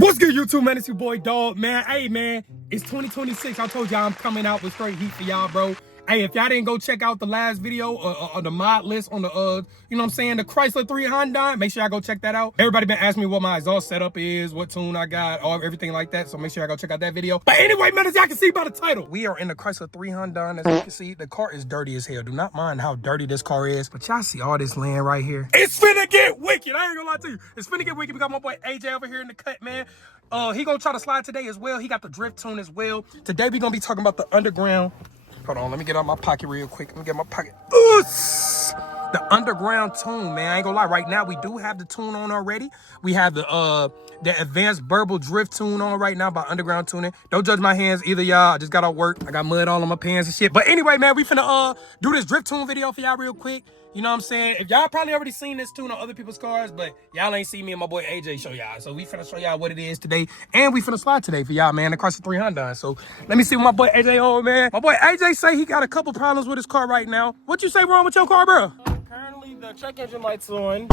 What's good, YouTube, man? It's your boy, Dog, man. Hey, man, it's 2026. I told y'all I'm coming out with straight heat for y'all, bro. Hey, if y'all didn't go check out the last video or the mod list on the, you know what I'm saying, the Chrysler 3 Honda, make sure y'all go check that out. Everybody been asking me what my exhaust setup is, what tune I got, everything like that. So make sure y'all go check out that video. But anyway, man, as y'all can see by the title, we are in the Chrysler 3 Honda, and as you can see, the car is dirty as hell. Do not mind how dirty this car is, but y'all see all this land right here. It's finna get wicked. I ain't gonna lie to you. It's finna get wicked. We got my boy AJ over here in the cut, man. He gonna try to slide today as well. He got the drift tune as well. Today we gonna be talking about the underground. Hold on, let me get out my pocket real quick. Let me get my pocket. The underground tune, man. I ain't gonna lie. Right now we do have the tune on already. We have the advanced verbal drift tune on right now by Underground Tuning. Don't judge my hands either, y'all. I just got out work. I got mud all on my pants and shit. But anyway, man, we finna do this drift tune video for y'all real quick. You know what I'm saying? If y'all probably already seen this tune on other people's cars, but y'all ain't seen me and my boy AJ show y'all. So we finna show y'all what it is today. And we finna slide today for y'all, man, across the 3 Honda. So let me see what my boy AJ on, man. My boy AJ say he got a couple problems with his car right now. What you say wrong with your car, bro? Currently, the check engine light's on.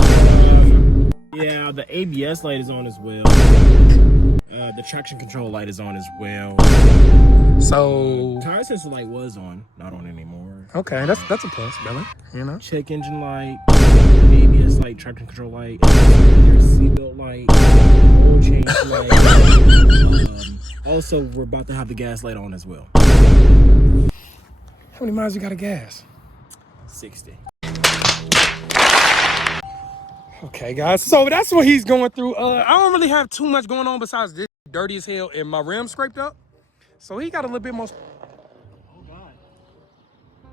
Yeah, the ABS light is on as well. The traction control light is on as well. So Tire sensor light was on, not on anymore. okay, that's a plus, brother. You know. Check engine light, ABS light, traction control light, there's seatbelt light, oil change light. Also, we're about to have the gas light on as well. How many miles you got of gas? 60. Okay, guys. So that's what he's going through. I don't really have too much going on besides this dirty as hell and my rim scraped up. So he got a little bit more. Oh God.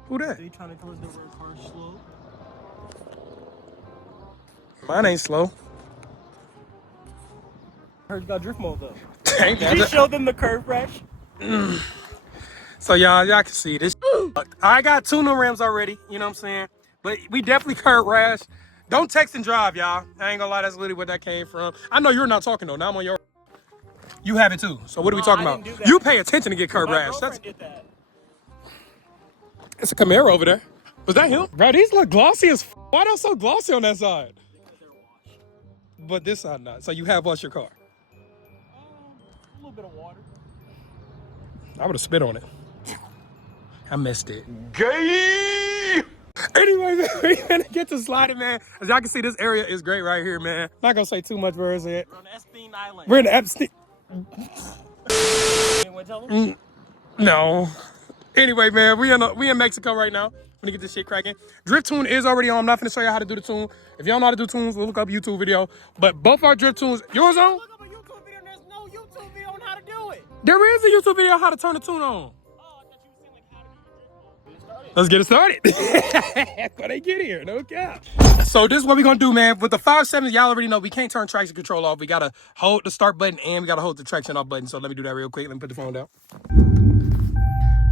Who that? Are you trying to tell us that we're car slow? Mine ain't slow. I heard you got drift mode though. Ain't Did you show them the curve rash? So y'all can see this. I got 2 new rims already, you know what I'm saying? But we definitely curb rash. Don't text and drive, y'all. I ain't gonna lie, that's literally where that came from. I know you're not talking though. Now I'm on your. You have it too. So what are we talking about? You pay attention to get curb rash. That's. Did that. It's a Camaro over there. Was that him? Bro, these look glossy as f. Why they so glossy on that side? But this side not. So you have washed your car. A little bit of water. I would have spit on it. I missed it. Gay! Anyway, man, we're gonna get to sliding, man. As y'all can see, this area is great right here, man. Not gonna say too much words yet. We're on Epstein Island. We're in the Epstein. Anyone tell them? No. Anyway, man, we in Mexico right now. Gonna get this shit cracking. Drift tune is already on. I'm not gonna show you how to do the tune. If y'all know how to do tunes, we'll look up a YouTube video. But both our drift tunes, yours on? Look up a YouTube video and there's no YouTube video on how to do it. There is a YouTube video on how to turn the tune on. Let's get it started. Before they get here, no cap. So this is what we're gonna do, man. With the 5.7, y'all already know we can't turn traction control off. We gotta hold the start button and we gotta hold the traction off button. So let me do that real quick. Let me put the phone down.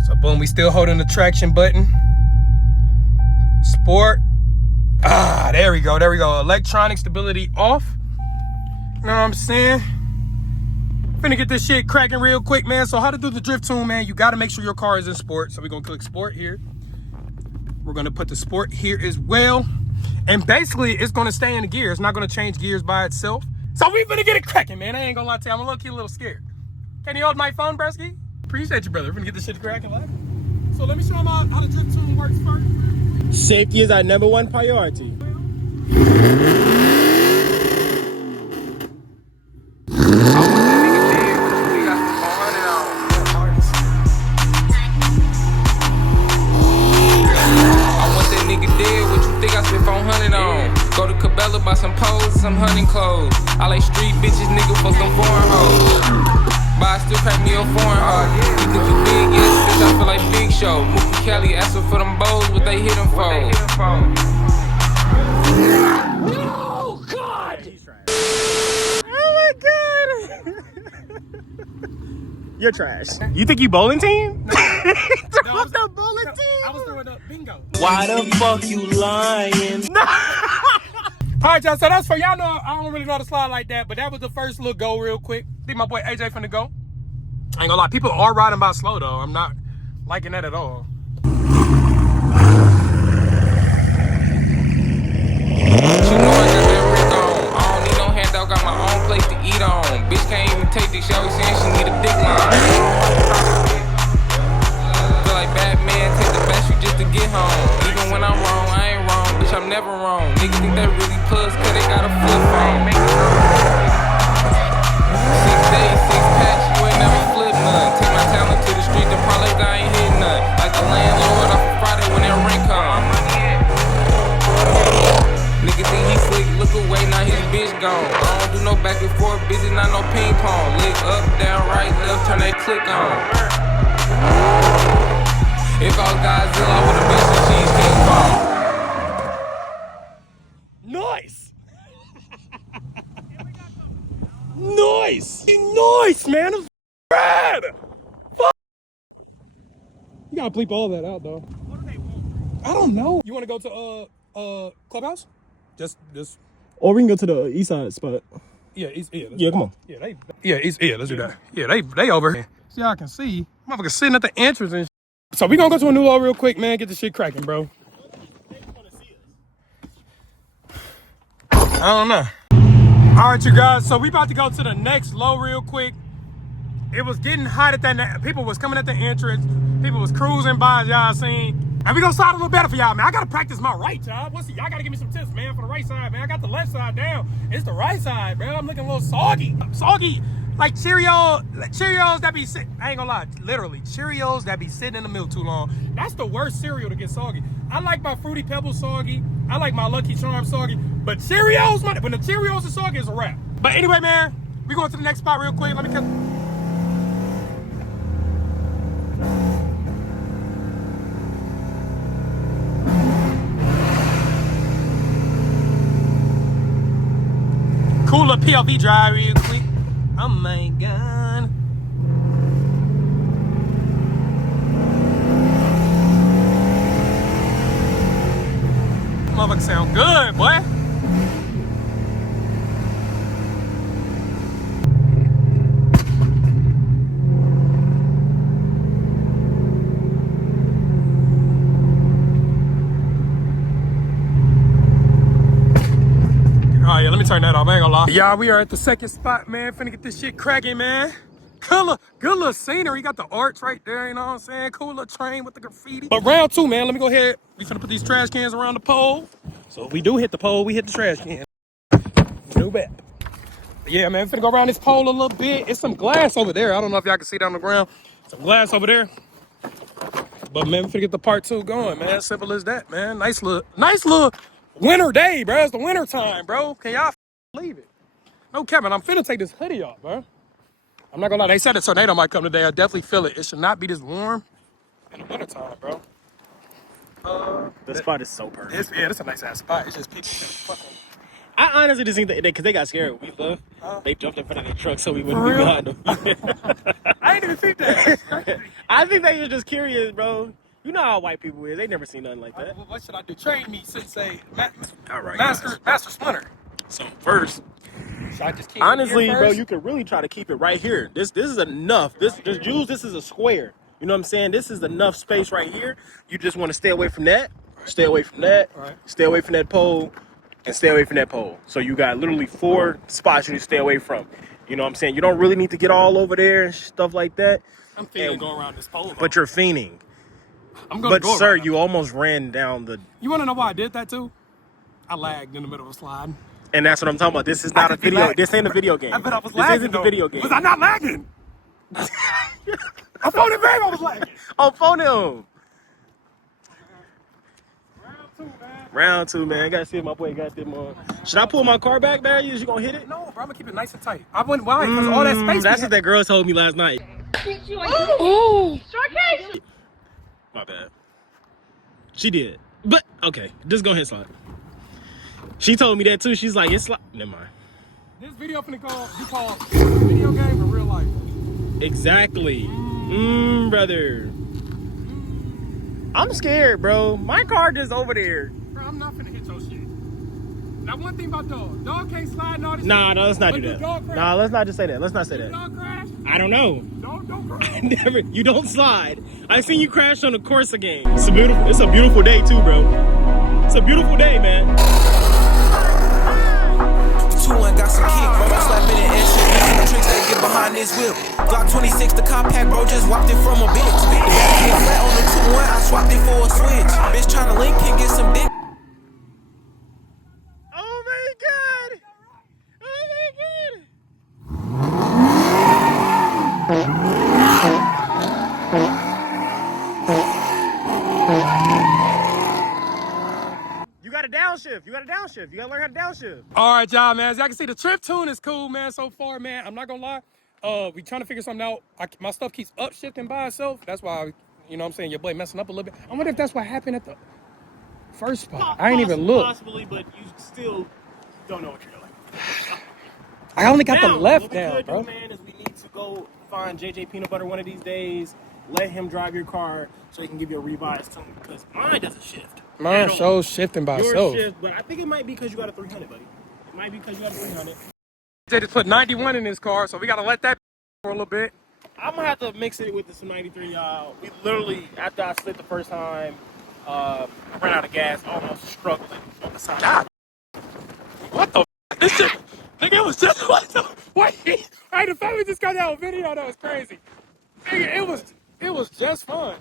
So boom, we still holding the traction button. Sport. There we go. There we go. Electronic stability off. You know what I'm saying? Finna get this shit cracking real quick, man. So how to do the drift tune, man? You gotta make sure your car is in sport. So we're gonna click sport here. We're gonna put the sport here as well. And basically, it's gonna stay in the gear. It's not gonna change gears by itself. So we finna get it cracking, man. I ain't gonna lie to you. I'm a little scared. Can you hold my phone, Bresky? Appreciate you, brother. We're finna get this shit cracking, like. So let me show them how the drift tune works first. Safety is our #1 priority. Go to Cabela, buy some poles, some hunting clothes. I like street bitches, nigga, fuck them foreign hoes. But I still crack me a foreign hoe. You think you big, yes, bitch, I feel like Big Show. Mookie Kelly asking for them bows, what they hit them for. Oh, God! Oh my God! You're trash. You think you bowling team? What's the bowling team? I was throwing up bingo. Why the fuck you lying? All right, y'all, so that's for y'all know I don't really know how to slide like that, but that was the first little go real quick. I think my boy AJ finna go. I ain't gonna lie, people are riding by slow though. I'm not liking that at all. You know I got that Rick on. I don't need no handout, got my own place to eat on. Bitch can't even no ping pong. Lick up, down, right, left, turn that click on. If I was Godzilla, I would've been some cheese King Kong. Nice. Nice. Nice, man. It's bad. Fuck. You gotta bleep all that out, though. What do they want? I don't know. You wanna go to Clubhouse? Just. Or we can go to the east side spot. Yeah, Come on. Yeah, let's do that. Yeah, they over here. See, I can see. Motherfucker sitting at the entrance and so we gonna go to a new low real quick, man. Get this shit cracking, bro. I don't know. All right, you guys. So we about to go to the next low real quick. It was getting hot at that. People was coming at the entrance. People was cruising by, as y'all seen. And we gonna slide a little better for y'all, man. I gotta practice my right, y'all. Y'all gotta give me some tips, man, for the right side, man. I got the left side down. It's the right side, bro. I'm looking a little soggy. Soggy, like Cheerios that be sitting. I ain't gonna lie, literally, Cheerios that be sitting in the milk too long. That's the worst cereal to get soggy. I like my Fruity Pebbles soggy. I like my Lucky Charms soggy. But Cheerios, when the Cheerios are soggy, it's a wrap. But anyway, man, we going to the next spot real quick. Let me cut. Cooler PLV drive real quick. Oh my god. Motherfucker sound good, boy. Oh yeah, let me turn that off. I ain't gonna lie. Y'all, we are at the second spot, man. Finna get this shit cracking, man. Good little scenery. You got the arch right there, you know what I'm saying? Cool little train with the graffiti. But round two, man, let me go ahead. We finna put these trash cans around the pole. So if we do hit the pole, we hit the trash can. No bet. Yeah, man, finna go around this pole a little bit. It's some glass over there. I don't know if y'all can see it on the ground. Some glass over there. But man, we finna get the part two going, man. Simple as that, man. Nice little winter day, bro. It's the winter time, bro. Can y'all believe it? No, Kevin, I'm finna take this hoodie off, bro. I'm not gonna lie, they said a tornado might come today. I definitely feel it. It should not be this warm in the wintertime, bro. The spot is so perfect. It's a nice ass spot. It's just people fucking. I honestly just think that because they got scared. We left. They jumped in front of their truck so we wouldn't be real? behind them. I ain't even think that. I think they were just curious, bro. You know how white people is. They never seen nothing like that. What should I do? Train me, Sensei. All right, Master Splinter. So first, Should I just keep honestly, it here bro, first? you could really try to keep it right here. This is enough. Just use this as a square. You know what I'm saying? This is enough space right here. You just want to stay away from that. Stay away from that. Right. Stay away from that pole. And stay away from that pole. So you got literally 4 spots you need to stay away from. You know what I'm saying? You don't really need to get all over there and stuff like that. I'm feeling going around this pole. But you're fiending. I'm gonna But go sir, around you almost ran down the. You wanna know why I did that too? I lagged in the middle of a slide. And that's what I'm talking about. This is not a video. This ain't a video game. I bet I was this lagging. isn't though. a video game. Was I not lagging? I'm phone it, babe. I was lagging. Oh, phone him. Round 2, man. Round 2, man. I gotta see if my boy got them on. Should I pull my car back, Barry? Is you gonna hit it? No, bro. I'm gonna keep it nice and tight. I wouldn't. Why? Because all that space. That's what that girl told me last night. Ooh. My bad. She did. But, okay. Just go ahead and slide. She told me that too. She's like, it's like. Never mind. This video finna be called video game for real life. Exactly. Brother. I'm scared, bro. My car just over there. Bro, I'm not finna hit your shit. Now, one thing about dog. Dog can't slide and all this Nah, shit. no, let's not But do do that. dog crash? Nah, let's not just say that. Let's not say Do that. dog crash? I don't know. Don't crash. Never. You don't slide. I seen you crash on the Corsa game. It's a beautiful day too, bro. It's a beautiful day, man. 2-1 got some kick, bro. I'm slapping it and shit. Using the tricks that get behind this whip. Glock 26, the compact, bro, just whopped it from a bitch. The back hit flat on the 2-1, I swapped it for a switch. Bitch tryna link can get some dick. Oh my god. Oh my god. You gotta downshift. downshift. You gotta downshift. You gotta learn how to downshift. All right, y'all, man. As y'all can see, the trip tune is cool, man, so far, man. I'm not gonna lie. We trying to figure something out. My stuff keeps upshifting by itself. That's why, you know what I'm saying, your boy messing up a little bit. I wonder if that's what happened at the first spot. I ain't even look. Possibly, but you still don't know what you're doing. I only got the Now, left what we down, could bro. do, man, is we need to go find JJ Peanut Butter one of these days. Let him drive your car so he can give you a revised tune, because mine doesn't shift. Mine shows shifting by Yours itself. shift, but I think it might be because you got a 300, buddy. It might be because you got a 300. They just put 91 in this car, so we gotta let that for a little bit. I'm gonna have to mix it with some 93, y'all. We literally, after I slid the first time, I ran out of gas, almost struggling on the side. God. What the f? This shit, nigga, it was just what the wait. Hey, the fact we just got that video, that was crazy. Nigga, it was just fun.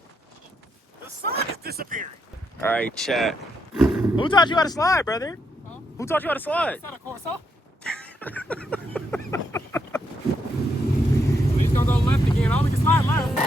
The sun is disappearing. All right, chat. Who taught you how to slide, brother? Huh? Who taught you how to slide? It's not a Corsa. He's gonna go left again. All we can slide left.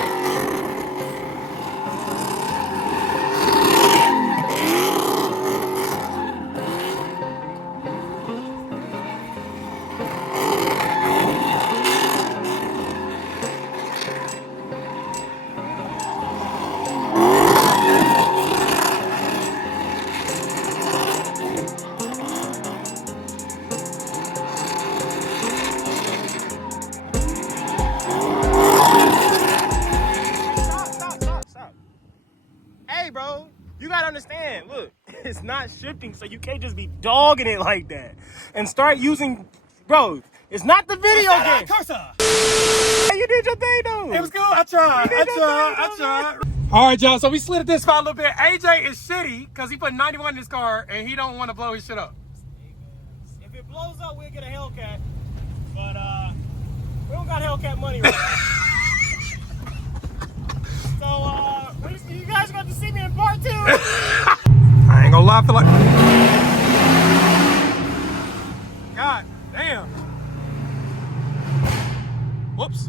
Stop. Hey, bro, you gotta understand. Look, it's not shifting, so you can't just be dogging it like that. And start using, bro. It's not the video game. Hey, you did your thing though. It was cool. I tried. All right, y'all. So we slid this spot a little bit. AJ is shitty because he put 91 in his car and he don't want to blow his shit up. If it blows up, we'll get a Hellcat. But we don't got Hellcat money right now. So you guys got to see me in part 2. I ain't gonna lie, I feel like. God damn. Whoops.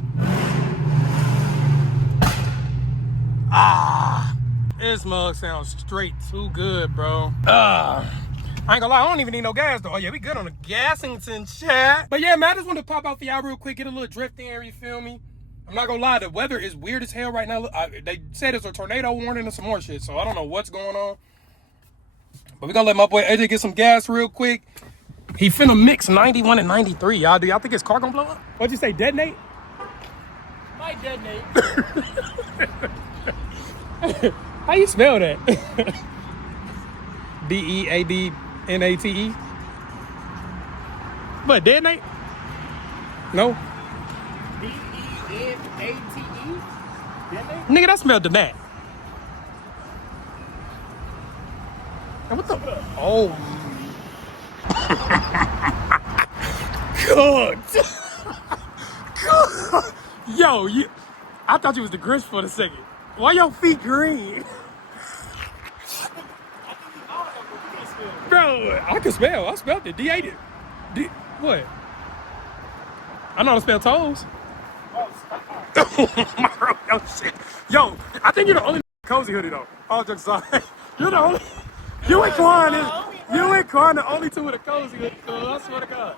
This mug sounds straight too good, bro. I ain't gonna lie, I don't even need no gas though. Oh yeah, we good on the Gassington chat. But yeah, man, I just wanted to pop out for y'all real quick, get a little drift in, you feel me? I'm not gonna lie, the weather is weird as hell right now. They said it's a tornado warning and some more shit, so I don't know what's going on. But we gonna let my boy AJ get some gas real quick. He finna mix 91 and 93, y'all. Do y'all think his car gonna blow up? What'd you say, detonate? Might detonate. How you spell that? D-E-A-D-N-A-T-E? What, detonate? No? D-E-N-A-T-E? Detonate? Nigga, that smelled Danat. And what the? Oh. God. God. Yo, I thought you was the Grinch for a second. Why your feet green? Bro, I can spell. I spelled it. D-A-D. What? I know how to spell toes. Oh, shit. Yo, I think you're the only cozy hoodie, though. All jokes aside. You're the only... You and Quan the only two with a cozy hoodie, I swear to God.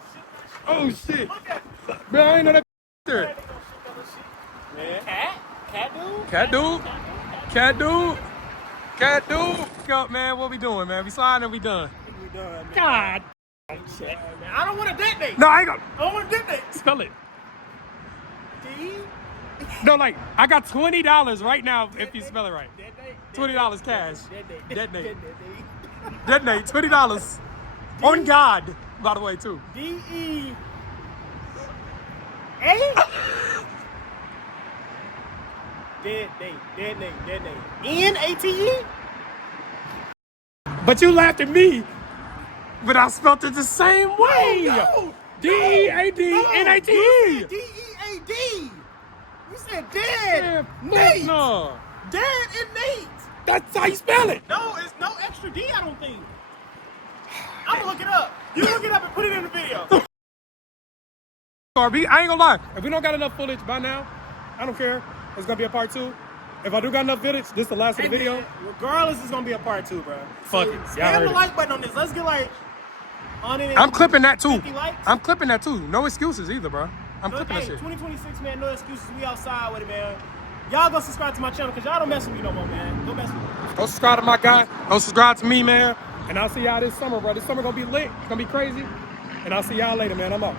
Oh, shit. Bro, I ain't know that there. Cat dude. Up, man, what we doing, man? We sliding or we done? We done, man. God. Man, I don't want to detonate. No, I ain't gonna... I don't want to detonate. Spell it. D? No, like, I got $20 right now if you spell it right. $20 cash. Detonate. $20. On God, by the way, too. D-E-A? Detonate. N-A-T-E? But you laughed at me, but I spelled it the same way. No. D-E-A-D-N-A-T-E. D-E-A-D. You said dead. Nate. No. Dead and Nate. That's how you spell it. No, it's no extra D, I don't think. I'm gonna look it up. You look it up and put it in the video. I ain't gonna lie. If we don't got enough footage by now, I don't care. It's gonna be a part 2. If I do got enough footage, this the last of the video. Man, regardless, it's gonna be a part 2, bro. Fuck it. Y'all Spam heard the it. like button on this. Let's get like 150 I'm clipping that too. likes. I'm clipping that too. No excuses either, bro. I'm Look, clipping that hey, shit. 2026, man, no excuses. We outside with it, man. Y'all go subscribe to my channel because y'all don't mess with me no more, man. Don't mess with me. Go subscribe to my guy. Go subscribe to me, man. And I'll see y'all this summer, bro. This summer gonna be lit. It's gonna be crazy. And I'll see y'all later, man. I'm out.